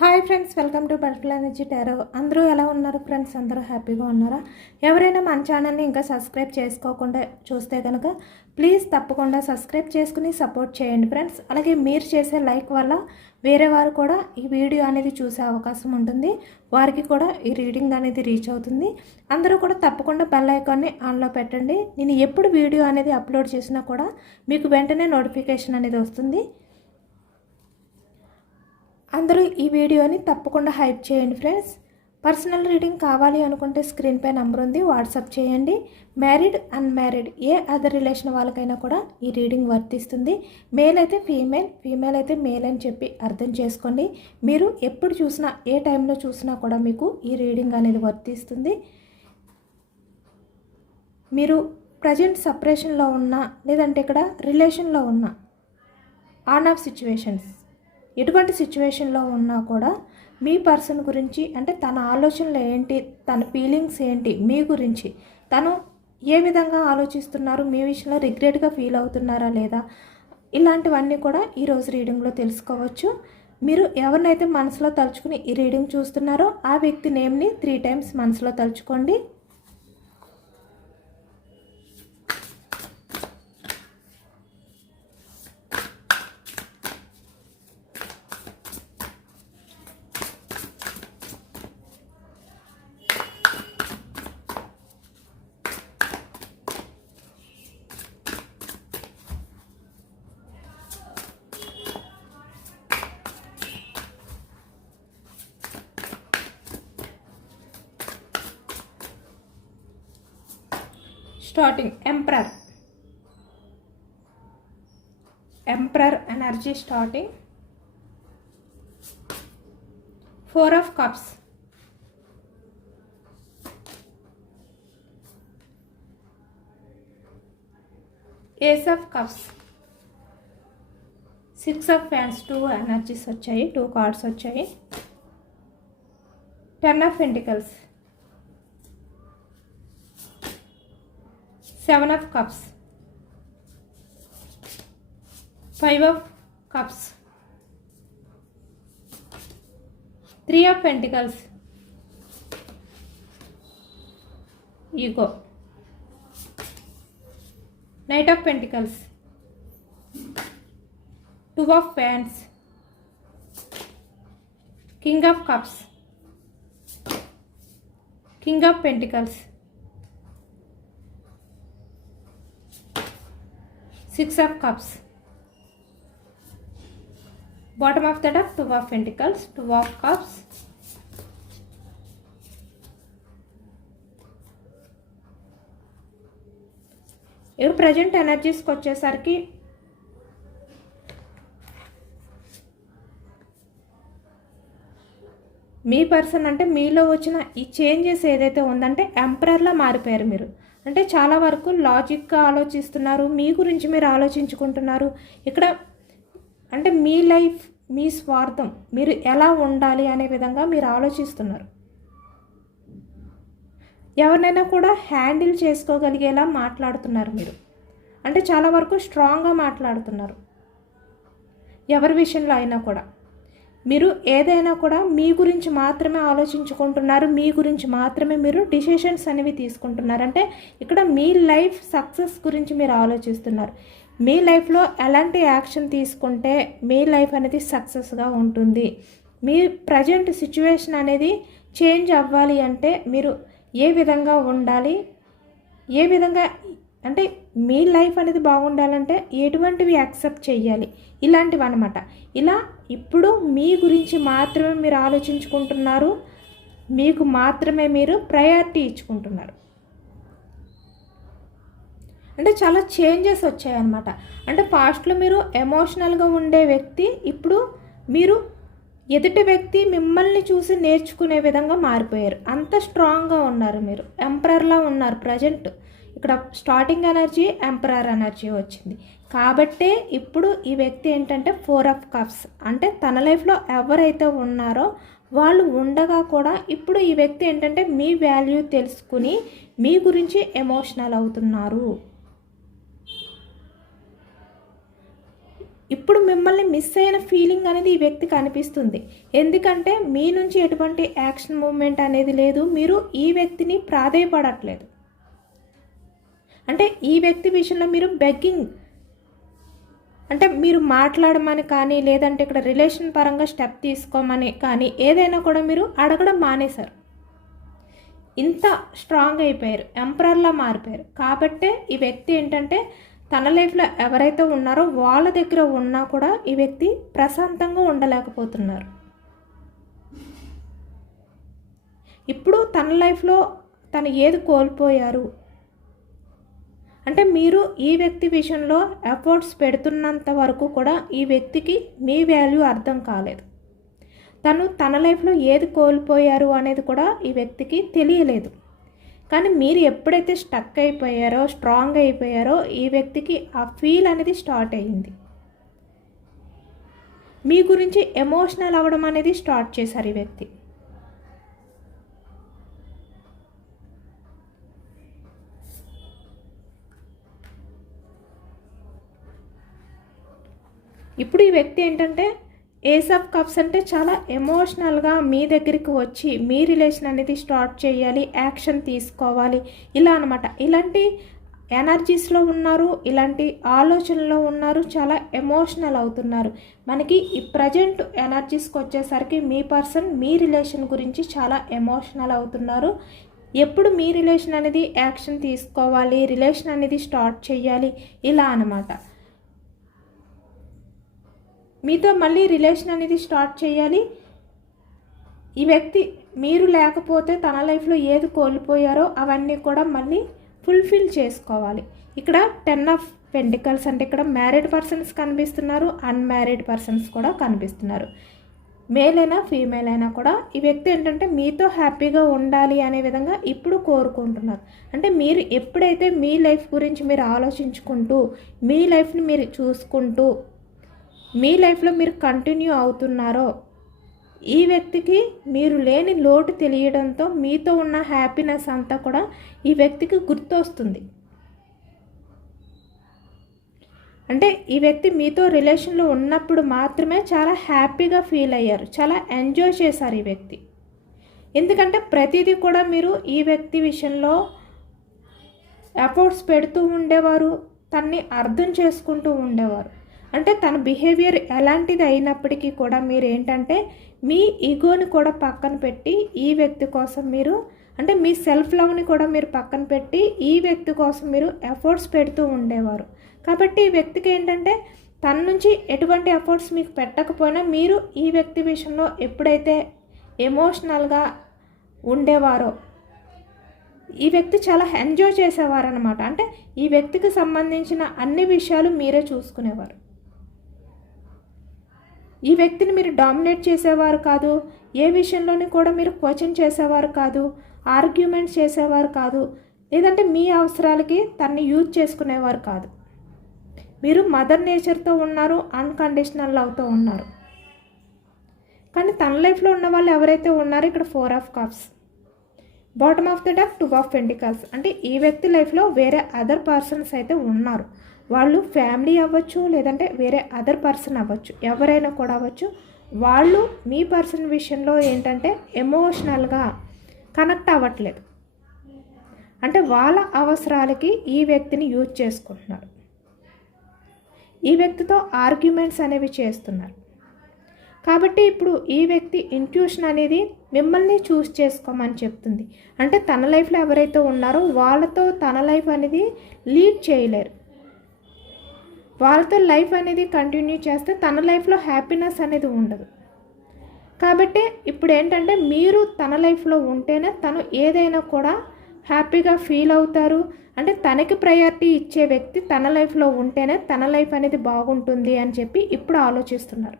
Hi friends, welcome to butterfly energy tarot. అందరూ ఎలా ఉన్నారు ఫ్రెండ్స్? అందరూ హ్యాపీగా ఉన్నారా? ఎవరైనా మన ఛానల్ని ఇంకా సబ్స్క్రైబ్ చేసుకోకుండా చూస్తే కనుక ప్లీజ్ తప్పకుండా సబ్స్క్రైబ్ చేసుకుని సపోర్ట్ చేయండి ఫ్రెండ్స్. అలాగే మీరు చేసే లైక్ వల్ల వేరే వారు కూడా ఈ వీడియో అనేది చూసే అవకాశం ఉంటుంది, వారికి కూడా ఈ రీడింగ్ అనేది రీచ్ అవుతుంది. అందరూ కూడా తప్పకుండా బెల్ ఐకాన్ని ఆన్లో పెట్టండి. నేను ఎప్పుడు వీడియో అనేది అప్లోడ్ చేసినా కూడా మీకు వెంటనే నోటిఫికేషన్ అనేది వస్తుంది. అందరూ ఈ వీడియోని తప్పకుండా హైప్ చేయండి ఫ్రెండ్స్. పర్సనల్ రీడింగ్ కావాలి అనుకుంటే స్క్రీన్ పై నెంబర్ ఉంది, వాట్సాప్ చేయండి. మ్యారీడ్ అన్మ్యారీడ్ ఏ అదర్ రిలేషన్ వాళ్ళకైనా కూడా ఈ రీడింగ్ వర్తిస్తుంది. మేల్ అయితే ఫీమేల్, ఫీమేల్ అయితే మేల్ అని చెప్పి అర్థం చేసుకోండి. మీరు ఎప్పుడు చూసినా ఏ టైంలో చూసినా కూడా మీకు ఈ రీడింగ్ అనేది వర్తిస్తుంది. మీరు ప్రజెంట్ సపరేషన్లో ఉన్నా లేదంటే ఇక్కడ రిలేషన్లో ఉన్నా, ఆన్ ఆఫ్ సిచ్యువేషన్స్ ఎటువంటి సిచ్యువేషన్లో ఉన్నా కూడా మీ పర్సన్ గురించి, అంటే తన ఆలోచనలు ఏంటి, తన ఫీలింగ్స్ ఏంటి, మీ గురించి తను ఏ విధంగా ఆలోచిస్తున్నారు, మీ విషయంలో రిగ్రెట్గా ఫీల్ అవుతున్నారా లేదా, ఇలాంటివన్నీ కూడా ఈరోజు రీడింగ్లో తెలుసుకోవచ్చు. మీరు ఎవరినైతే మనసులో తలుచుకుని ఈ రీడింగ్ చూస్తున్నారో ఆ వ్యక్తి నేమ్ని 3 టైమ్స్ మనసులో తలుచుకోండి. Starting emperor energy starting. 4 of cups, ace of cups, 6 of ఫ్యాన్స్. 2 ఎనర్జీస్ వచ్చాయి, 2 కార్డ్స్ వచ్చాయి. 10 of pentacles, 7 of cups, 5 of cups, 3 of pentacles, ego, Knight of pentacles, 2 of wands, King of cups, King of pentacles, 6 of cups, bottom of the deck 2 of pentacles, 2 of cups, ఇప్పుడు present ఎనర్జీస్కి వచ్చేసరికి మీ person అంటే మీలో వచ్చిన ఈ changes ఏదైతే ఉందంటే ఎంపరర్లా మారిపోయారు మీరు. అంటే చాలా వరకు లాజిక్గా ఆలోచిస్తున్నారు, మీ గురించి మీరు ఆలోచించుకుంటున్నారు. ఇక్కడ అంటే మీ లైఫ్, మీ స్వార్థం, మీరు ఎలా ఉండాలి అనే విధంగా మీరు ఆలోచిస్తున్నారు. ఎవరినైనా కూడా హ్యాండిల్ చేసుకోగలిగేలా మాట్లాడుతున్నారు మీరు. అంటే చాలా వరకు స్ట్రాంగ్గా మాట్లాడుతున్నారు. ఎవరి విషయంలో అయినా కూడా మీరు ఏదైనా కూడా మీ గురించి మాత్రమే ఆలోచించుకుంటున్నారు, మీ గురించి మాత్రమే మీరు డిసిషన్స్ అనేవి తీసుకుంటున్నారు. అంటే ఇక్కడ మీ లైఫ్ సక్సెస్ గురించి మీరు ఆలోచిస్తున్నారు. మీ లైఫ్లో ఎలాంటి యాక్షన్ తీసుకుంటే మీ లైఫ్ అనేది సక్సెస్గా ఉంటుంది, మీ ప్రజెంట్ సిచ్యువేషన్ అనేది చేంజ్ అవ్వాలి అంటే మీరు ఏ విధంగా ఉండాలి, ఏ విధంగా అంటే మీ లైఫ్ అనేది బాగుండాలంటే ఎటువంటివి యాక్సెప్ట్ చేయాలి, ఇలాంటివి అన్నమాట. ఇలా ఇప్పుడు మీ గురించి మాత్రమే మీరు ఆలోచించుకుంటున్నారు, మీకు మాత్రమే మీరు ప్రయారిటీ ఇచ్చుకుంటున్నారు. అంటే చాలా చేంజెస్ వచ్చాయన్నమాట. అంటే పాస్ట్లో మీరు ఎమోషనల్గా ఉండే వ్యక్తి ఇప్పుడు మీరు ఎదుటి వ్యక్తి మిమ్మల్ని చూసి నేర్చుకునే విధంగా మారిపోయారు. అంత స్ట్రాంగ్గా ఉన్నారు, మీరు ఎంపరర్లా ఉన్నారు ప్రజెంట్. ఇక్కడ స్టార్టింగ్ ఎనర్జీ ఎంపరర్ ఎనర్జీ వచ్చింది కాబట్టే ఇప్పుడు ఈ వ్యక్తి ఏంటంటే 4 ఆఫ్ కప్స్. అంటే తన లైఫ్లో ఎవరైతే ఉన్నారో వాళ్ళు ఉండగా కూడా ఇప్పుడు ఈ వ్యక్తి ఏంటంటే మీ వాల్యూ తెలుసుకుని మీ గురించి ఎమోషనల్ అవుతున్నారు. ఇప్పుడు మిమ్మల్ని మిస్ అయిన ఫీలింగ్ అనేది ఈ వ్యక్తికి అనిపిస్తుంది. ఎందుకంటే మీ నుంచి ఎటువంటి యాక్షన్ మూమెంట్ అనేది లేదు. మీరు ఈ వ్యక్తిని ప్రాధేయపడట్లేదు. అంటే ఈ వ్యక్తి విషయంలో మీరు బెగ్గింగ్, అంటే మీరు మాట్లాడమని కానీ, లేదంటే ఇక్కడ రిలేషన్ పరంగా స్టెప్ తీసుకోమని కానీ ఏదైనా కూడా మీరు అడగడం మానేశారు. ఇంత స్ట్రాంగ్ అయిపోయారు, ఎంపరర్లా మారిపోయారు. కాబట్టే ఈ వ్యక్తి ఏంటంటే తన లైఫ్లో ఎవరైతే ఉన్నారో వాళ్ళ దగ్గర ఉన్నా కూడా ఈ వ్యక్తి ప్రశాంతంగా ఉండలేకపోతున్నారు. ఇప్పుడు తన లైఫ్లో తను ఏది కోల్పోయారు అంటే, మీరు ఈ వ్యక్తి విషయంలో ఎఫర్ట్స్ పెడుతున్నంత వరకు కూడా ఈ వ్యక్తికి మీ వాల్యూ అర్థం కాలేదు. తన లైఫ్లో ఏది కోల్పోయారు అనేది కూడా ఈ వ్యక్తికి తెలియలేదు. కానీ మీరు ఎప్పుడైతే స్టక్ అయిపోయారో, స్ట్రాంగ్ అయిపోయారో ఈ వ్యక్తికి ఆ ఫీల్ అనేది స్టార్ట్ అయ్యింది. మీ గురించి ఎమోషనల్ అవ్వడం అనేది స్టార్ట్ చేశారు ఈ వ్యక్తి. ఇప్పుడు ఈ వ్యక్తి ఏంటంటే ఏస్ ఆఫ్ కప్స్ అంటే చాలా ఎమోషనల్గా మీ దగ్గరికి వచ్చి మీ రిలేషన్ అనేది స్టార్ట్ చేయాలి, యాక్షన్ తీసుకోవాలి, ఇలా అనమాట. ఇలాంటి ఎనర్జీస్లో ఉన్నారు, ఇలాంటి ఆలోచనలో ఉన్నారు, చాలా ఎమోషనల్ అవుతున్నారు. మనకి ఈ ప్రజెంట్ ఎనర్జీస్కి వచ్చేసరికి మీ పర్సన్ మీ రిలేషన్ గురించి చాలా ఎమోషనల్ అవుతున్నారు. ఎప్పుడు మీ రిలేషన్ అనేది యాక్షన్ తీసుకోవాలి, రిలేషన్ అనేది స్టార్ట్ చేయాలి, ఇలా అనమాట. మీతో మళ్ళీ రిలేషన్ అనేది స్టార్ట్ చేయాలి. ఈ వ్యక్తి మీరు లేకపోతే తన లైఫ్లో ఏది కోల్పోయారో అవన్నీ కూడా మళ్ళీ ఫుల్ఫిల్ చేసుకోవాలి. ఇక్కడ 10 ఆఫ్ పెంటికల్స్ అంటే ఇక్కడ మ్యారీడ్ పర్సన్స్ కనిపిస్తున్నారు, అన్మ్యారీడ్ పర్సన్స్ కూడా కనిపిస్తున్నారు. మేల్ అయినా ఫీమేల్ అయినా కూడా ఈ వ్యక్తి ఏంటంటే మీతో హ్యాపీగా ఉండాలి అనే విధంగా ఇప్పుడు కోరుకుంటున్నారు. అంటే మీరు ఎప్పుడైతే మీ లైఫ్ గురించి మీరు ఆలోచించుకుంటూ, మీ లైఫ్ని మీరు చూసుకుంటూ, మీ లైఫ్లో మీరు కంటిన్యూ అవుతున్నారో ఈ వ్యక్తికి మీరు లేని లోటు తెలియడంతో మీతో ఉన్న హ్యాపీనెస్ అంతా కూడా ఈ వ్యక్తికి గుర్తొస్తుంది. అంటే ఈ వ్యక్తి మీతో రిలేషన్లో ఉన్నప్పుడు మాత్రమే చాలా హ్యాపీగా ఫీల్ అయ్యారు, చాలా ఎంజాయ్ చేశారు ఈ వ్యక్తి. ఎందుకంటే ప్రతిదీ కూడా మీరు ఈ వ్యక్తి విషయంలో ఎఫర్ట్స్ పెడుతూ ఉండేవారు, తన్ని అర్థం చేసుకుంటూ ఉండేవారు. అంటే తన బిహేవియర్ ఎలాంటిది అయినప్పటికీ కూడా మీరు ఏంటంటే మీ ఈగోని కూడా పక్కన పెట్టి ఈ వ్యక్తి కోసం మీరు, అంటే మీ సెల్ఫ్ లవ్ని కూడా మీరు పక్కన పెట్టి ఈ వ్యక్తి కోసం మీరు ఎఫర్ట్స్ పెడుతూ ఉండేవారు. కాబట్టి ఈ వ్యక్తికి ఏంటంటే తన నుంచి ఎటువంటి ఎఫర్ట్స్ మీకు పెట్టకపోయినా మీరు ఈ వ్యక్తి విషయంలో ఎప్పుడైతే ఎమోషనల్గా ఉండేవారో ఈ వ్యక్తి చాలా ఎంజాయ్ చేసేవారనమాట. అంటే ఈ వ్యక్తికి సంబంధించిన అన్ని విషయాలు మీరే చూసుకునేవారు. ఈ వ్యక్తిని మీరు డామినేట్ చేసేవారు కాదు, ఏ విషయంలోని కూడా మీరు క్వశ్చన్ చేసేవారు కాదు, ఆర్గ్యుమెంట్స్ చేసేవారు కాదు, లేదంటే మీ అవసరాలకి తన్ని యూజ్ చేసుకునేవారు కాదు. మీరు మదర్ నేచర్తో ఉన్నారు, అన్కండిషనల్ లవ్తో ఉన్నారు. కానీ తన లైఫ్లో ఉన్న వాళ్ళు ఎవరైతే ఉన్నారో ఇక్కడ 4 of cups, bottom of the deck 2 of pentacles. అంటే ఈ వ్యక్తి లైఫ్లో వేరే అదర్ పర్సన్స్ అయితే ఉన్నారు. వాళ్ళు ఫ్యామిలీ అవ్వచ్చు, లేదంటే వేరే అదర్ పర్సన్ అవ్వచ్చు, ఎవరైనా కూడా అవ్వచ్చు. వాళ్ళు మీ పర్సన్ విషయంలో ఏంటంటే ఎమోషనల్గా కనెక్ట్ అవ్వట్లేదు. అంటే వాళ్ళ అవసరాలకి ఈ వ్యక్తిని యూజ్ చేసుకుంటున్నారు. ఈ వ్యక్తితో ఆర్గ్యుమెంట్స్ అనేవి చేస్తున్నారు. కాబట్టి ఇప్పుడు ఈ వ్యక్తి ఇంట్యూషన్ అనేది మిమ్మల్ని చూస్ చేసుకోమని చెప్తుంది. అంటే తన లైఫ్లో ఎవరైతే ఉన్నారో వాళ్ళతో తన లైఫ్ అనేది లీడ్ చేయలేరు. వాళ్ళతో లైఫ్ అనేది కంటిన్యూ చేస్తే తన లైఫ్లో హ్యాపీనెస్ అనేది ఉండదు. కాబట్టి ఇప్పుడు ఏంటంటే మీరు తన లైఫ్లో ఉంటేనే తను ఏదైనా కూడా హ్యాపీగా ఫీల్ అవుతారు. అంటే తనకి ప్రయారిటీ ఇచ్చే వ్యక్తి తన లైఫ్లో ఉంటేనే తన లైఫ్ అనేది బాగుంటుంది అని చెప్పి ఇప్పుడు ఆలోచిస్తున్నారు.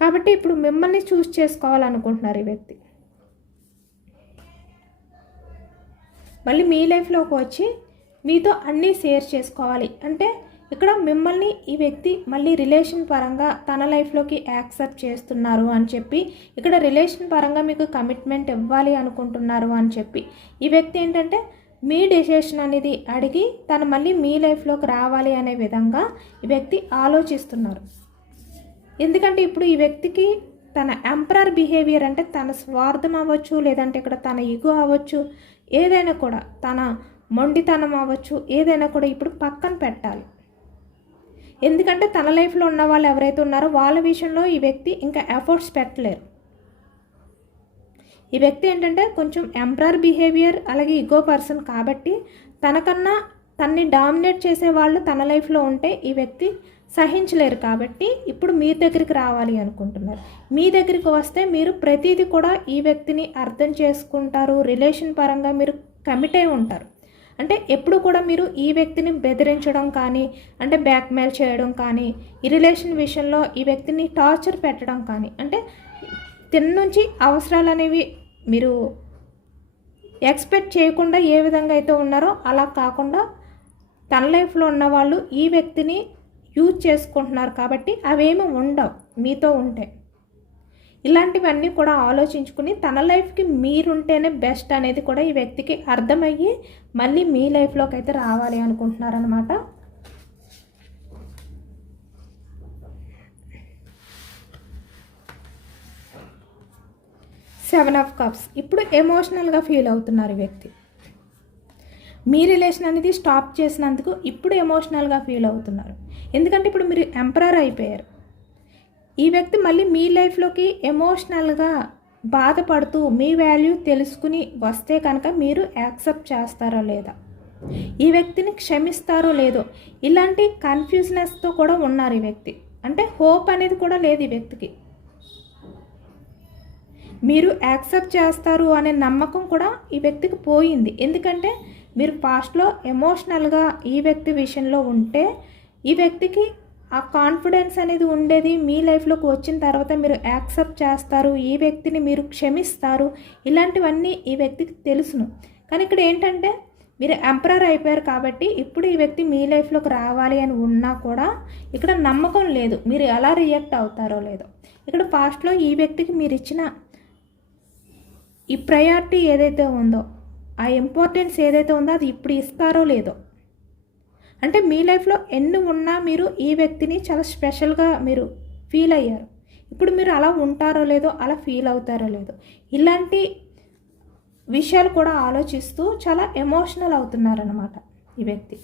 కాబట్టి ఇప్పుడు మిమ్మల్ని చూస్ చేసుకోవాలనుకుంటున్నారు ఈ వ్యక్తి. మళ్ళీ మీ లైఫ్లోకి వచ్చి మీతో అన్నీ షేర్ చేసుకోవాలి. అంటే ఇక్కడ మిమ్మల్ని ఈ వ్యక్తి మళ్ళీ రిలేషన్ పరంగా తన లైఫ్లోకి యాక్సెప్ట్ చేస్తున్నారు అని చెప్పి, ఇక్కడ రిలేషన్ పరంగా మీకు కమిట్మెంట్ ఇవ్వాలి అనుకుంటున్నారు అని చెప్పి ఈ వ్యక్తి ఏంటంటే మీ డెసిషన్ అనేది అడిగి తను మళ్ళీ మీ లైఫ్లోకి రావాలి అనే విధంగా ఈ వ్యక్తి ఆలోచిస్తున్నారు. ఎందుకంటే ఇప్పుడు ఈ వ్యక్తికి తన ఎంపరర్ బిహేవియర్ అంటే తన స్వార్థం అవ్వచ్చు, లేదంటే ఇక్కడ తన ఈగో అవ్వచ్చు, ఏదైనా కూడా తన మొండితనం అవ్వచ్చు, ఏదైనా కూడా ఇప్పుడు పక్కన పెట్టాలి. ఎందుకంటే తన లైఫ్లో ఉన్న వాళ్ళు ఎవరైతే ఉన్నారో వాళ్ళ విషయంలో ఈ వ్యక్తి ఇంకా ఎఫర్ట్స్ పెట్టలేరు. ఈ వ్యక్తి ఏంటంటే కొంచెం ఎంపరర్ బిహేవియర్ అలాగే ఈగో పర్సన్ కాబట్టి తనకన్నా తన్ని డామినేట్ చేసే వాళ్ళు తన లైఫ్లో ఉంటే ఈ వ్యక్తి సహించలేరు. కాబట్టి ఇప్పుడు మీ దగ్గరికి రావాలి అనుకుంటున్నారు. మీ దగ్గరికి వస్తే మీరు ప్రతిదీ కూడా ఈ వ్యక్తిని అర్థం చేసుకుంటారు. రిలేషన్ పరంగా మీరు కమిట్ అయి ఉంటారు. అంటే ఎప్పుడు కూడా మీరు ఈ వ్యక్తిని బెదిరించడం కానీ, అంటే బ్లాక్మెయిల్ చేయడం కానీ, ఈ రిలేషన్ విషయంలో ఈ వ్యక్తిని టార్చర్ పెట్టడం కానీ, అంటే తిన నుంచి అవసరాలు అనేవి మీరు ఎక్స్పెక్ట్ చేయకుండా ఏ విధంగా అయితే ఉన్నారో అలా కాకుండా తన లైఫ్లో ఉన్న వాళ్ళు ఈ వ్యక్తిని యూజ్ చేసుకుంటున్నారు. కాబట్టి అవేమీ ఉండవు మీతో ఉంటే. ఇలాంటివన్నీ కూడా ఆలోచించుకుని తన లైఫ్కి మీరుంటేనే బెస్ట్ అనేది కూడా ఈ వ్యక్తికి అర్థమయ్యి మళ్ళీ మీ లైఫ్లోకి అయితే రావాలి అనుకుంటున్నారనమాట. Seven of cups. ఇప్పుడు ఎమోషనల్గా ఫీల్ అవుతున్నారు ఈ వ్యక్తి. మీ రిలేషన్ అనేది స్టాప్ చేసినందుకు ఇప్పుడు ఎమోషనల్గా ఫీల్ అవుతున్నారు. ఎందుకంటే ఇప్పుడు మీరు ఎంపరర్ అయిపోయారు. ఈ వ్యక్తి మళ్ళీ మీ లైఫ్లోకి ఎమోషనల్గా బాధపడుతూ మీ వాల్యూ తెలుసుకుని వస్తే కనుక మీరు యాక్సెప్ట్ చేస్తారో లేదా, ఈ వ్యక్తిని క్షమిస్తారో లేదో, ఇలాంటి కన్ఫ్యూజ్నెస్తో కూడా ఉన్నారు ఈ వ్యక్తి. అంటే హోప్ అనేది కూడా లేదు ఈ వ్యక్తికి. మీరు యాక్సెప్ట్ చేస్తారు అనే నమ్మకం కూడా ఈ వ్యక్తికి పోయింది. ఎందుకంటే మీరు పాస్ట్లో ఎమోషనల్గా ఈ వ్యక్తి విషయంలో ఉంటే ఈ వ్యక్తికి ఆ కాన్ఫిడెన్స్ అనేది ఉండేది. మీ లైఫ్లోకి వచ్చిన తర్వాత మీరు యాక్సెప్ట్ చేస్తారు, ఈ వ్యక్తిని మీరు క్షమిస్తారు, ఇలాంటివన్నీ ఈ వ్యక్తికి తెలుసును. కానీ ఇక్కడ ఏంటంటే మీరు ఎంపరర్ అయిపోయారు కాబట్టి ఇప్పుడు ఈ వ్యక్తి మీ లైఫ్లోకి రావాలి అని ఉన్నా కూడా ఇక్కడ నమ్మకం లేదు మీరు ఎలా రియాక్ట్ అవుతారో లేదో. ఇక్కడ పాస్ట్లో ఈ వ్యక్తికి మీరు ఇచ్చిన ఈ ప్రయారిటీ ఏదైతే ఉందో, ఆ ఇంపార్టెన్స్ ఏదైతే ఉందో అది ఇప్పుడు ఇస్తారో లేదో. అంటే మీ లైఫ్లో ఎన్ని ఉన్నా మీరు ఈ వ్యక్తిని చాలా స్పెషల్గా మీరు ఫీల్ అయ్యారు. ఇప్పుడు మీరు అలా ఉంటారో లేదో, అలా ఫీల్ అవుతారో లేదో, ఇలాంటి విషయాలు కూడా ఆలోచిస్తూ చాలా ఎమోషనల్ అవుతున్నారన్నమాట ఈ వ్యక్తి.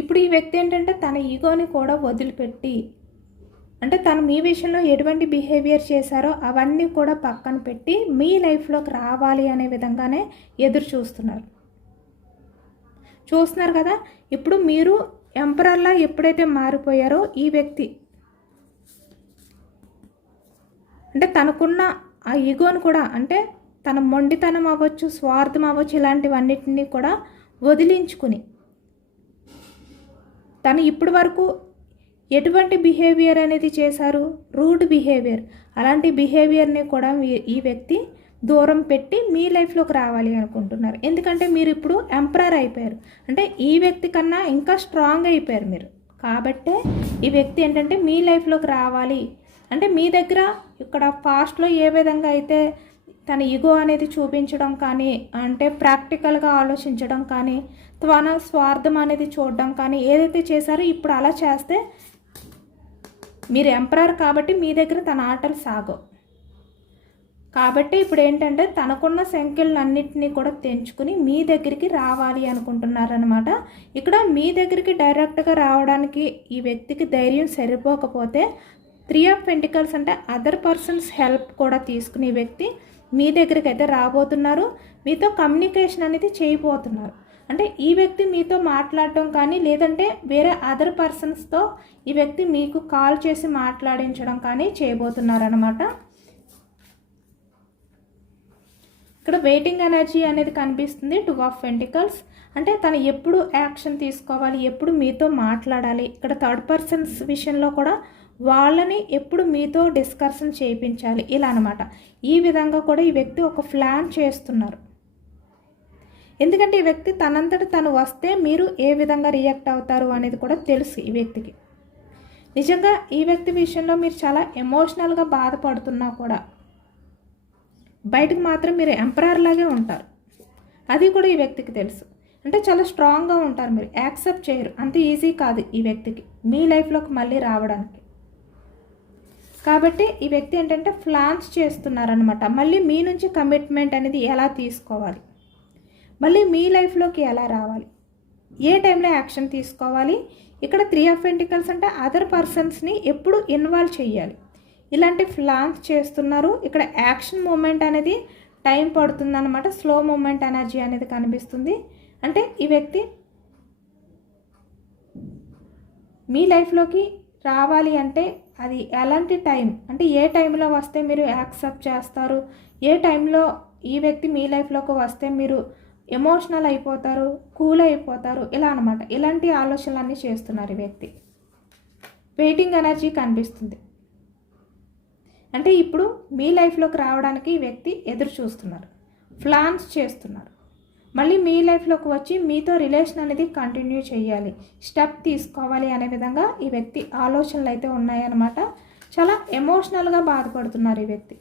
ఇప్పుడు ఈ వ్యక్తి ఏంటంటే తన ఈగోని కూడా వదిలిపెట్టి, అంటే తను మీ విషయంలో ఎటువంటి బిహేవియర్ చేశారో అవన్నీ కూడా పక్కన పెట్టి మీ లైఫ్లోకి రావాలి అనే విధంగానే ఎదురు చూస్తున్నారు కదా. ఇప్పుడు మీరు ఎంపరర్లా ఎప్పుడైతే మారిపోయారో ఈ వ్యక్తి అంటే తనకున్న ఆ ఈగోని కూడా, అంటే తన మొండితనం అవ్వచ్చు, స్వార్థం అవ్వచ్చు, ఇలాంటివన్నిటిని కూడా వదిలించుకుని తను ఇప్పటి వరకు ఎటువంటి బిహేవియర్ అనేది చేశారు, రూడ్ బిహేవియర్, అలాంటి బిహేవియర్ని కూడా ఈ వ్యక్తి దూరం పెట్టి మీ లైఫ్లోకి రావాలి అనుకుంటున్నారు. ఎందుకంటే మీరు ఇప్పుడు ఎంపరర్ అయిపోయారు, అంటే ఈ వ్యక్తి కన్నా ఇంకా స్ట్రాంగ్ అయిపోయారు మీరు. కాబట్టే ఈ వ్యక్తి ఏంటంటే మీ లైఫ్లోకి రావాలి అంటే మీ దగ్గర ఇక్కడ పాస్ట్లో ఏ విధంగా అయితే తన ఈగో అనేది చూపించడం కానీ, అంటే ప్రాక్టికల్గా ఆలోచించడం కానీ, తన స్వార్థం అనేది చూడడం కానీ ఏదైతే చేశారో ఇప్పుడు అలా చేస్తే మీరు ఎంపరర్ కాబట్టి మీ దగ్గర తన ఆటలు సాగవు. కాబట్టి ఇప్పుడు ఏంటంటే తనకున్న సంఖ్యలన్నింటినీ కూడా తెంచుకుని మీ దగ్గరికి రావాలి అనుకుంటున్నారనమాట. ఇక్కడ మీ దగ్గరికి డైరెక్ట్గా రావడానికి ఈ వ్యక్తికి ధైర్యం సరిపోకపోతే 3 ఆఫ్ పెంటికల్స్ అంటే అదర్ పర్సన్స్ హెల్ప్ కూడా తీసుకుని ఈ వ్యక్తి మీ దగ్గరికి అయితే రాబోతున్నారు. మీతో కమ్యూనికేషన్ అనేది చేయబోతున్నారు. అంటే ఈ వ్యక్తి మీతో మాట్లాడటం కానీ, లేదంటే వేరే అదర్ పర్సన్స్తో ఈ వ్యక్తి మీకు కాల్ చేసి మాట్లాడించడం కానీ చేయబోతున్నారనమాట. ఇక్కడ వెయిటింగ్ ఎనర్జీ అనేది కనిపిస్తుంది. 2 ఆఫ్ పెంటికల్స్ అంటే తను ఎప్పుడు యాక్షన్ తీసుకోవాలి, ఎప్పుడు మీతో మాట్లాడాలి. ఇక్కడ థర్డ్ పర్సన్స్ విషయంలో కూడా వాళ్ళని ఎప్పుడు మీతో డిస్కషన్ చేయించాలి ఇలా అనమాట. ఈ విధంగా కూడా ఈ వ్యక్తి ఒక ప్లాన్ చేస్తున్నారు. ఎందుకంటే ఈ వ్యక్తి తనంతట తను వస్తే మీరు ఏ విధంగా రియాక్ట్ అవుతారు అనేది కూడా తెలుసు ఈ వ్యక్తికి. నిజంగా ఈ వ్యక్తి విషయంలో మీరు చాలా ఎమోషనల్గా బాధపడుతున్నా కూడా బయటకు మాత్రం మీరు ఎంపరర్ లాగే ఉంటారు. అది కూడా ఈ వ్యక్తికి తెలుసు. అంటే చాలా స్ట్రాంగ్గా ఉంటారు, మీరు యాక్సెప్ట్ చేయరు. అంత ఈజీ కాదు ఈ వ్యక్తికి మీ లైఫ్లోకి మళ్ళీ రావడానికి. కాబట్టి ఈ వ్యక్తి ఏంటంటే ప్లాన్స్ చేస్తున్నారనమాట. మళ్ళీ మీ నుంచి కమిట్మెంట్ అనేది ఎలా తీసుకోవాలి, మళ్ళీ మీ లైఫ్లోకి ఎలా రావాలి, ఏ టైంలో యాక్షన్ తీసుకోవాలి. ఇక్కడ 3 ఆఫ్ పెంటికల్స్ అంటే అదర్ పర్సన్స్ని ఎప్పుడు ఇన్వాల్వ్ చేయాలి, ఇలాంటి ప్లాన్స్ చేస్తున్నారు. ఇక్కడ యాక్షన్ మూమెంట్ అనేది టైం పడుతుందన్నమాట. స్లో మూమెంట్ ఎనర్జీ అనేది కనిపిస్తుంది. అంటే ఈ వ్యక్తి మీ లైఫ్లోకి రావాలి అంటే అది ఎలాంటి టైం, అంటే ఏ టైంలో వస్తే మీరు యాక్సెప్ట్ చేస్తారు, ఏ టైంలో ఈ వ్యక్తి మీ లైఫ్లోకి వస్తే మీరు ఎమోషనల్ అయిపోతారు, కూల్ అయిపోతారు, ఇలా అనమాట. ఇలాంటి ఆలోచనలన్నీ చేస్తున్నారు ఈ వ్యక్తి. వెయిటింగ్ ఎనర్జీ కనిపిస్తుంది. అంటే ఇప్పుడు మీ లైఫ్లోకి రావడానికి ఈ వ్యక్తి ఎదురు చూస్తున్నారు, ప్లాన్స్ చేస్తున్నారు. మళ్ళీ మీ లైఫ్లోకి వచ్చి మీతో రిలేషన్ అనేది కంటిన్యూ చేయాలి, స్టెప్ తీసుకోవాలి అనే విధంగా ఈ వ్యక్తి ఆలోచనలు అయితే ఉన్నాయన్నమాట. చాలా ఎమోషనల్గా బాధపడుతున్నారు ఈ వ్యక్తి.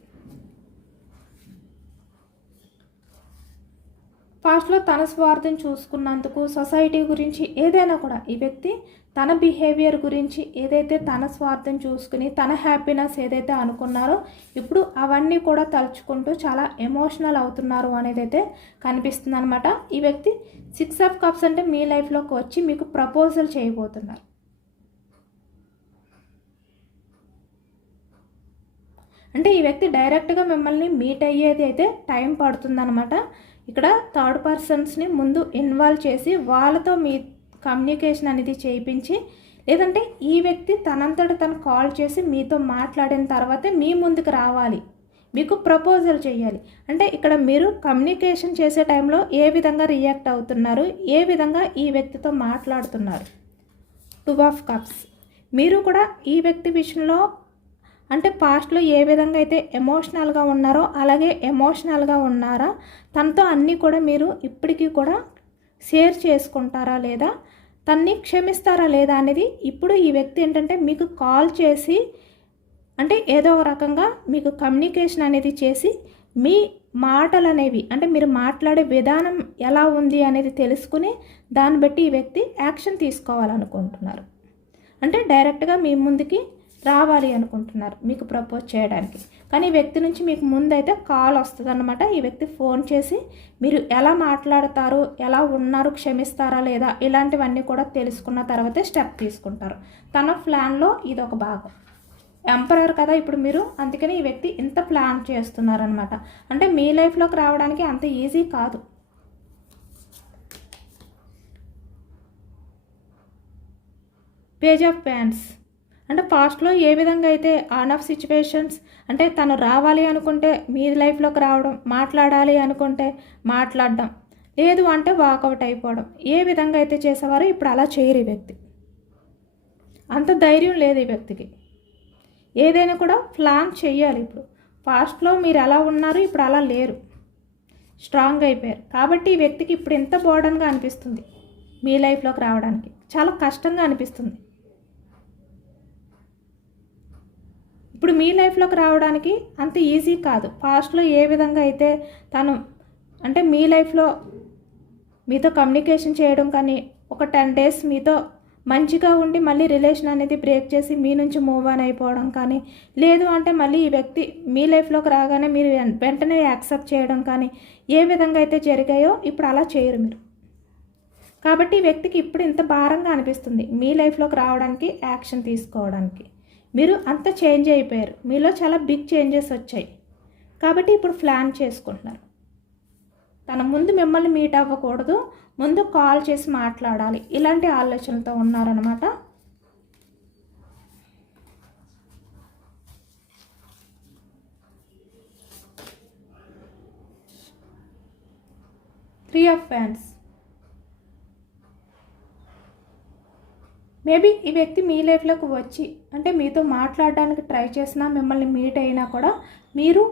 పాస్ట్లో తన స్వార్థం చూసుకున్నందుకు, సొసైటీ గురించి ఏదైనా కూడా ఈ వ్యక్తి తన బిహేవియర్ గురించి ఏదైతే తన స్వార్థం చూసుకుని తన హ్యాపీనెస్ ఏదైతే అనుకున్నారో ఇప్పుడు అవన్నీ కూడా తలుచుకుంటూ చాలా ఎమోషనల్ అవుతున్నారు అనేది అయితే కనిపిస్తుంది అనమాట. ఈ వ్యక్తి 6 ఆఫ్ కప్స్ అంటే మీ లైఫ్లోకి వచ్చి మీకు ప్రపోజల్ చేయబోతున్నారు. అంటే ఈ వ్యక్తి డైరెక్ట్గా మిమ్మల్ని మీట్ అయ్యేది అయితే టైం పడుతుందన్నమాట. ఇక్కడ థర్డ్ పర్సన్స్ని ముందు ఇన్వాల్వ్ చేసి వాళ్ళతో మీ కమ్యూనికేషన్ అనేది చేయించి, లేదంటే ఈ వ్యక్తి తనంతట తను కాల్ చేసి మీతో మాట్లాడిన తర్వాతే మీ ముందుకు రావాలి, మీకు ప్రపోజల్ చేయాలి. అంటే ఇక్కడ మీరు కమ్యూనికేషన్ చేసే టైంలో ఏ విధంగా రియాక్ట్ అవుతున్నారు, ఏ విధంగా ఈ వ్యక్తితో మాట్లాడుతున్నారు. 2 ఆఫ్ కప్స్. మీరు కూడా ఈ వ్యక్తి విషయంలో అంటే పాస్ట్లో ఏ విధంగా అయితే ఎమోషనల్గా ఉన్నారో అలాగే ఎమోషనల్గా ఉన్నారా, తనతో అన్నీ కూడా మీరు ఇప్పటికీ కూడా షేర్ చేసుకుంటారా లేదా, తన్ని క్షమిస్తారా లేదా అనేది ఇప్పుడు ఈ వ్యక్తి ఏంటంటే మీకు కాల్ చేసి అంటే ఏదో ఒక రకంగా మీకు కమ్యూనికేషన్ అనేది చేసి మీ మాటలు అనేవి అంటే మీరు మాట్లాడే విధానం ఎలా ఉంది అనేది తెలుసుకుని దాన్ని బట్టి ఈ వ్యక్తి యాక్షన్ తీసుకోవాలనుకుంటున్నారు. అంటే డైరెక్ట్గా మీ ముందుకి రావాలి అనుకుంటున్నారు మీకు ప్రపోజ్ చేయడానికి. కానీ ఈ వ్యక్తి నుంచి మీకు ముందైతే కాల్ వస్తుంది అన్నమాట. ఈ వ్యక్తి ఫోన్ చేసి మీరు ఎలా మాట్లాడతారు, ఎలా ఉన్నారు, క్షమిస్తారా లేదా, ఇలాంటివన్నీ కూడా తెలుసుకున్న తర్వాతే స్టెప్ తీసుకుంటారు. తన ప్లాన్లో ఇది ఒక భాగం. ఎంపరర్ కదా ఇప్పుడు మీరు, అందుకని ఈ వ్యక్తి ఇంత ప్లాన్ చేస్తున్నారనమాట. అంటే మీ లైఫ్లోకి రావడానికి అంత ఈజీ కాదు. పేజ్ ఆఫ్ ప్యాన్స్ అంటే పాస్ట్లో ఏ విధంగా అయితే ఆన్ ఆఫ్ సిచ్యువేషన్స్ అంటే తను రావాలి అనుకుంటే మీ లైఫ్లోకి రావడం, మాట్లాడాలి అనుకుంటే మాట్లాడడం, లేదు అంటే వాకౌట్ అయిపోవడం, ఏ విధంగా అయితే చేసేవారో ఇప్పుడు అలా చేయరు ఈ వ్యక్తి. అంత ధైర్యం లేదు ఈ వ్యక్తికి. ఏదైనా కూడా ప్లాన్ చేయాలి. ఇప్పుడు పాస్ట్లో మీరు ఎలా ఉన్నారు, ఇప్పుడు అలా లేరు, స్ట్రాంగ్ అయిపోయారు. కాబట్టి ఈ వ్యక్తికి ఇప్పుడు ఎంత బర్డన్గా అనిపిస్తుంది, మీ లైఫ్లోకి రావడానికి చాలా కష్టంగా అనిపిస్తుంది. ఇప్పుడు మీ లైఫ్లోకి రావడానికి అంత ఈజీ కాదు. పాస్ట్లో ఏ విధంగా అయితే తను అంటే మీ లైఫ్లో మీతో కమ్యూనికేషన్ చేయడం కానీ, ఒక 10 days మీతో మంచిగా ఉండి మళ్ళీ రిలేషన్ అనేది బ్రేక్ చేసి మీ నుంచి మూవ్ ఆన్ అయిపోవడం కానీ, లేదు అంటే మళ్ళీ ఈ వ్యక్తి మీ లైఫ్లోకి రాగానే మీరు వెంటనే యాక్సెప్ట్ చేయడం కానీ, ఏ విధంగా అయితే జరిగాయో ఇప్పుడు అలా చేయరు మీరు. కాబట్టి ఈ వ్యక్తికి ఇప్పుడు ఇంత భారంగా అనిపిస్తుంది మీ లైఫ్లోకి రావడానికి, యాక్షన్ తీసుకోవడానికి. మీరు అంత చేంజ్ అయిపోయారు, మీలో చాలా బిగ్ చేంజెస్ వచ్చాయి. కాబట్టి ఇప్పుడు ప్లాన్ చేసుకుంటున్నారు. తన ముందు మిమ్మల్ని మీట్ అవ్వకూడదు, ముందు కాల్ చేసి మాట్లాడాలి, ఇలాంటి ఆలోచనలతో ఉన్నారనమాట. Three of wands. మేబీ ఈ వ్యక్తి మీ లైఫ్లోకి వచ్చి అంటే మీతో మాట్లాడడానికి ట్రై చేసినా, మిమ్మల్ని మీట్ అయినా కూడా మీరు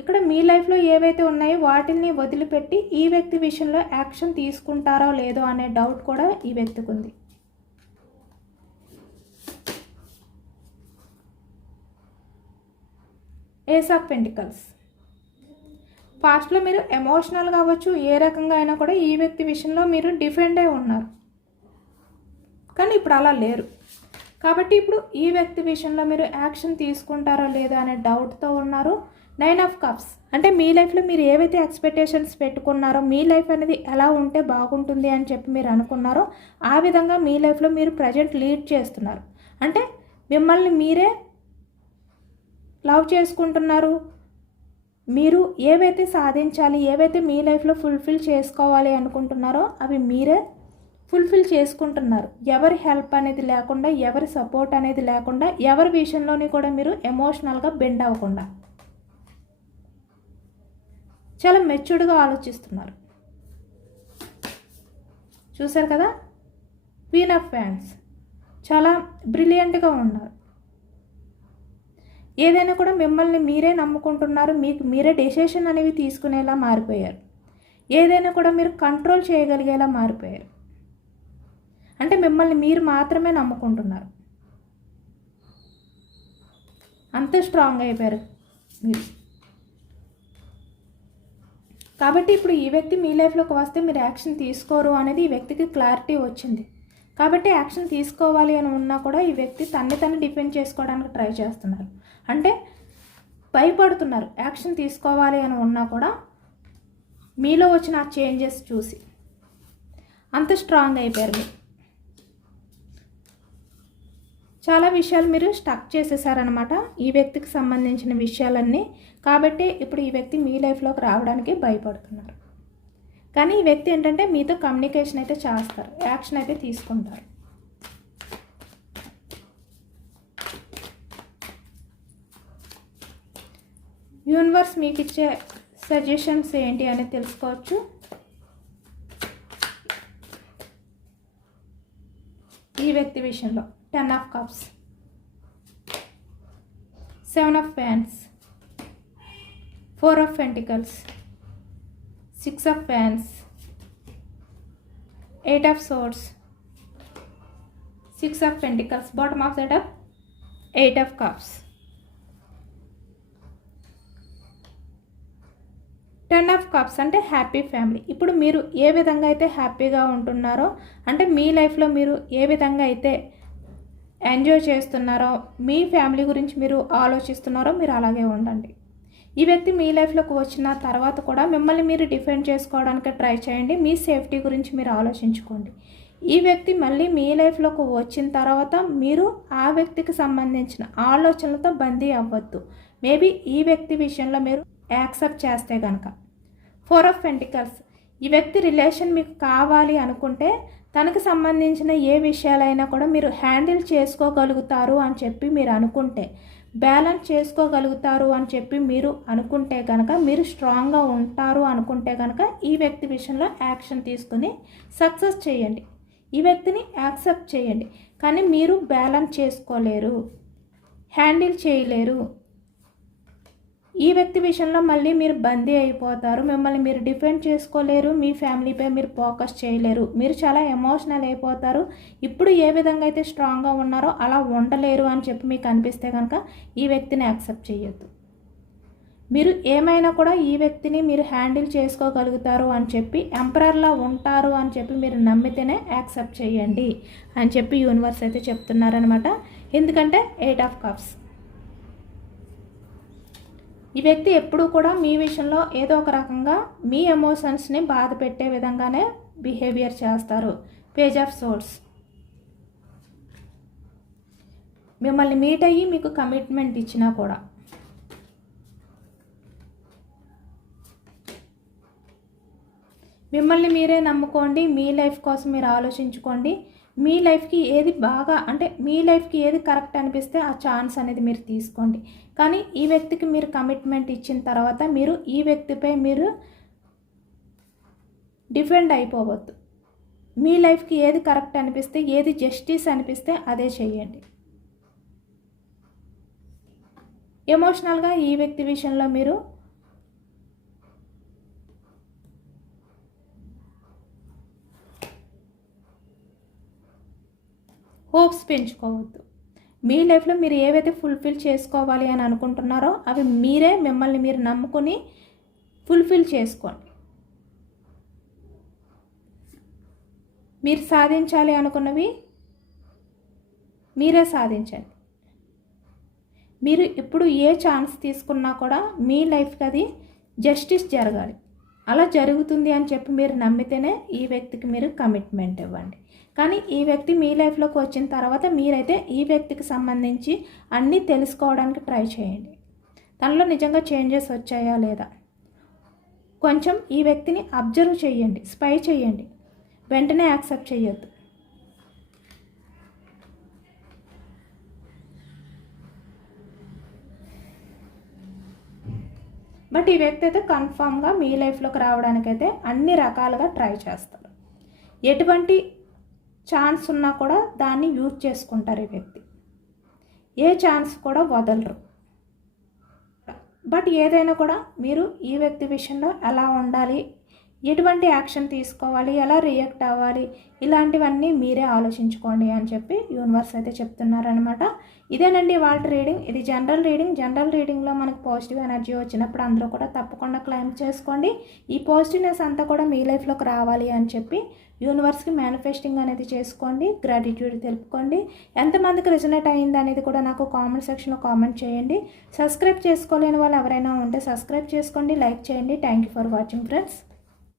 ఇక్కడ మీ లైఫ్లో ఏవైతే ఉన్నాయో వాటిని వదిలిపెట్టి ఈ వ్యక్తి విషయంలో యాక్షన్ తీసుకుంటారో లేదో అనే డౌట్ కూడా ఈ వ్యక్తికి ఉంది. Ace of pentacles. పాస్ట్లో మీరు ఎమోషనల్ కావచ్చు, ఏ రకంగా అయినా కూడా ఈ వ్యక్తి విషయంలో మీరు డిఫెండ్ అయి ఉన్నారు, కానీ ఇప్పుడు అలా లేరు. కాబట్టి ఇప్పుడు ఈ వ్యక్తి విషయంలో మీరు యాక్షన్ తీసుకుంటారో లేదా అనే డౌట్తో ఉన్నారు. 9 ఆఫ్ కప్స్ అంటే మీ లైఫ్లో మీరు ఏవైతే ఎక్స్పెక్టేషన్స్ పెట్టుకున్నారో, మీ లైఫ్ అనేది ఎలా ఉంటే బాగుంటుంది అని చెప్పి మీరు అనుకున్నారో ఆ విధంగా మీ లైఫ్లో మీరు ప్రజెంట్ లీడ్ చేస్తున్నారు. అంటే మిమ్మల్ని మీరే లవ్ చేసుకుంటున్నారు. మీరు ఏవైతే సాధించాలి, ఏవైతే మీ లైఫ్లో ఫుల్ఫిల్ చేసుకోవాలి అనుకుంటున్నారో అవి మీరే ఫుల్ఫిల్ చేసుకుంటున్నారు. ఎవరి హెల్ప్ అనేది లేకుండా, ఎవరి సపోర్ట్ అనేది లేకుండా, ఎవరి విషయంలోని కూడా మీరు ఎమోషనల్గా బెండ్ అవ్వకుండా చాలా మెచ్యూర్డ్గా ఆలోచిస్తున్నారు. చూసారు కదా, క్వీన్ ఆఫ్ ఫ్యాన్స్ చాలా బ్రిలియంట్గా ఉన్నారు. ఏదైనా కూడా మిమ్మల్ని మీరే నమ్ముకుంటున్నారు, మీకు మీరే డెసిషన్ అనేవి తీసుకునేలా మారిపోయారు. ఏదైనా కూడా మీరు కంట్రోల్ చేయగలిగేలా మారిపోయారు. అంటే మిమ్మల్ని మీరు మాత్రమే నమ్ముకుంటున్నారు, అంత స్ట్రాంగ్ అయిపోయారు మీరు. కాబట్టి ఇప్పుడు ఈ వ్యక్తి మీ లైఫ్లోకి వస్తే మీరు యాక్షన్ తీసుకోరు అనేది ఈ వ్యక్తికి క్లారిటీ వచ్చింది. కాబట్టి యాక్షన్ తీసుకోవాలి అని ఉన్నా కూడా ఈ వ్యక్తి తను డిఫెండ్ చేసుకోవడానికి ట్రై చేస్తున్నారు. అంటే భయపడుతున్నారు. యాక్షన్ తీసుకోవాలి అని ఉన్నా కూడా మీలో వచ్చిన ఆ చేంజెస్ చూసి అంత స్ట్రాంగ్ అయిపోయారు మీరు. చాలా విషయాలు మీరు స్టక్ చేసేసారనమాట ఈ వ్యక్తికి సంబంధించిన విషయాలన్నీ. కాబట్టి ఇప్పుడు ఈ వ్యక్తి మీ లైఫ్లోకి రావడానికి భయపడుతున్నారు. కానీ ఈ వ్యక్తి ఏంటంటే మీతో కమ్యూనికేషన్ అయితే చేస్తారు, యాక్షన్ అయితే తీసుకుంటారు. యూనివర్స్ మీకు ఇచ్చే సజెషన్స్ ఏంటి అనేది తెలుసుకోవచ్చు. ఈ వ్యక్తి విషయంలో 10 of cups, 7 of fans, 4 of pentacles, 6 of fans, 8 of swords, 6 of pentacles, bottom of that of 8 of cups, 10 of cups అంటే హ్యాపీ ఫ్యామిలీ. ఇప్పుడు మీరు ఏ విధంగా అయితే హ్యాపీగా ఉంటున్నారో, అంటే మీ లైఫ్లో మీరు ఏ విధంగా అయితే ఎంజాయ్ చేస్తున్నారో, మీ ఫ్యామిలీ గురించి మీరు ఆలోచిస్తున్నారో మీరు అలాగే ఉండండి. ఈ వ్యక్తి మీ లైఫ్లోకి వచ్చిన తర్వాత కూడా మిమ్మల్ని మీరు డిఫెండ్ చేసుకోవడానికి ట్రై చేయండి. మీ సేఫ్టీ గురించి మీరు ఆలోచించుకోండి. ఈ వ్యక్తి మళ్ళీ మీ లైఫ్లోకి వచ్చిన తర్వాత మీరు ఆ వ్యక్తికి సంబంధించిన ఆలోచనలతో బందీ అవ్వద్దు. మేబీ ఈ వ్యక్తి విషయంలో మీరు యాక్సెప్ట్ చేస్తే కనుక 4 ఆఫ్ పెంటికల్స్, ఈ వ్యక్తి రిలేషన్ మీకు కావాలి అనుకుంటే తనకు సంబంధించిన ఏ విషయాలైనా కూడా మీరు హ్యాండిల్ చేసుకోగలుగుతారు అని చెప్పి మీరు అనుకుంటే, బ్యాలెన్స్ చేసుకోగలుగుతారు అని చెప్పి మీరు అనుకుంటే కనుక, మీరు స్ట్రాంగ్గా ఉంటారు అనుకుంటే కనుక ఈ వ్యక్తి విషయంలో యాక్షన్ తీసుకుని సక్సెస్ చేయండి. ఈ వ్యక్తిని యాక్సెప్ట్ చేయండి. కానీ మీరు బ్యాలెన్స్ చేసుకోలేరు, హ్యాండిల్ చేయలేరు. ఈ వ్యక్తి విషయంలో మళ్ళీ మీరు బందీ అయిపోతారు. మిమ్మల్ని మీరు డిఫెండ్ చేసుకోలేరు, మీ ఫ్యామిలీపై మీరు ఫోకస్ చేయలేరు. మీరు చాలా ఎమోషనల్ అయిపోతారు. ఇప్పుడు ఏ విధంగా అయితే స్ట్రాంగ్గా ఉన్నారో అలా ఉండలేరు అని చెప్పి మీకు అనిపిస్తే కనుక ఈ వ్యక్తిని యాక్సెప్ట్ చేయొద్దు. మీరు ఏమైనా కూడా ఈ వ్యక్తిని మీరు హ్యాండిల్ చేసుకోగలుగుతారు అని చెప్పి, ఎంపరర్లా ఉంటారు అని చెప్పి మీరు నమ్మితేనే యాక్సెప్ట్ చేయండి అని చెప్పి యూనివర్స్ అయితే చెప్తున్నారనమాట. ఎందుకంటే 8 ఆఫ్ కప్స్, ఈ వ్యక్తి ఎప్పుడూ కూడా మీ విషయంలో ఏదో ఒక రకంగా మీ ఎమోషన్స్ని బాధ పెట్టే విధంగానే బిహేవియర్ చేస్తారు. పేజ్ ఆఫ్ సోర్డ్స్, మిమ్మల్ని మీట్ అయ్యి మీకు కమిట్మెంట్ ఇచ్చినా కూడా మిమ్మల్ని మీరే నమ్ముకోండి. మీ లైఫ్ కోసం మీరు ఆలోచించుకోండి. మీ లైఫ్కి ఏది బాగా అంటే మీ లైఫ్కి ఏది కరెక్ట్ అనిపిస్తే ఆ ఛాన్స్ అనేది మీరు తీసుకోండి. కానీ ఈ వ్యక్తికి మీరు కమిట్మెంట్ ఇచ్చిన తర్వాత మీరు ఈ వ్యక్తిపై మీరు డిఫెండ్ అయిపోవద్దు. మీ లైఫ్కి ఏది కరెక్ట్ అనిపిస్తే, ఏది జస్టిస్ అనిపిస్తే అదే చేయండి. ఎమోషనల్గా ఈ వ్యక్తి విషయంలో మీరు హోప్స్ పెంచుకోవద్దు. మీ లైఫ్లో మీరు ఏవైతే ఫుల్ఫిల్ చేసుకోవాలి అని అనుకుంటున్నారో అవి మీరే మిమ్మల్ని మీరు నమ్ముకుని ఫుల్ఫిల్ చేసుకోండి. మీరు సాధించాలి అనుకున్నవి మీరే సాధించండి. మీరు ఇప్పుడు ఏ ఛాన్స్ తీసుకున్నా కూడా మీ లైఫ్కి అది జస్టిస్ జరగాలి. అలా జరుగుతుంది అని చెప్పి మీరు నమ్మితేనే ఈ వ్యక్తికి మీరు కమిట్మెంట్ ఇవ్వండి. కానీ ఈ వ్యక్తి మీ లైఫ్లోకి వచ్చిన తర్వాత మీరైతే ఈ వ్యక్తికి సంబంధించి అన్నీ తెలుసుకోవడానికి ట్రై చేయండి. తనలో నిజంగా చేంజెస్ వచ్చాయా లేదా కొంచెం ఈ వ్యక్తిని అబ్జర్వ్ చేయండి, స్పై చేయండి. వెంటనే యాక్సెప్ట్ చేయొద్దు. బట్ ఈ వ్యక్తి అయితే కన్ఫామ్గా మీ లైఫ్లోకి రావడానికైతే అన్ని రకాలుగా ట్రై చేస్తారు. ఎటువంటి ఛాన్స్ ఉన్నా కూడా దాన్ని యూజ్ చేసుకుంటారు ఈ వ్యక్తి. ఏ ఛాన్స్ కూడా వదలరు. బట్ ఏదైనా కూడా మీరు ఈ వ్యక్తి విషయంలో ఎలా ఉండాలి, ఎటువంటి యాక్షన్ తీసుకోవాలి, ఎలా రియాక్ట్ అవ్వాలి, ఇలాంటివన్నీ మీరే ఆలోచించుకోండి అని చెప్పి యూనివర్స్ అయితే చెప్తున్నారనమాట. ఇదేనండి వాళ్ళ రీడింగ్. ఇది జనరల్ రీడింగ్. జనరల్ రీడింగ్లో మనకు పాజిటివ్ ఎనర్జీ వచ్చినప్పుడు అందరూ కూడా తప్పకుండా క్లైమ్ చేసుకోండి. ఈ పాజిటివ్నెస్ అంతా కూడా మీ లైఫ్లోకి రావాలి అని చెప్పి యూనివర్స్కి మేనిఫెస్టింగ్ అనేది చేసుకోండి. గ్రాటిట్యూడ్ తెలుపుకోండి. ఎంతమందికి రిజనేట్ అయ్యింది అనేది కూడా నాకు కామెంట్ సెక్షన్లో కామెంట్ చేయండి. సబ్స్క్రైబ్ చేసుకోలేని వాళ్ళు ఎవరైనా ఉంటే సబ్స్క్రైబ్ చేసుకోండి, లైక్ చేయండి. Thank you for watching friends.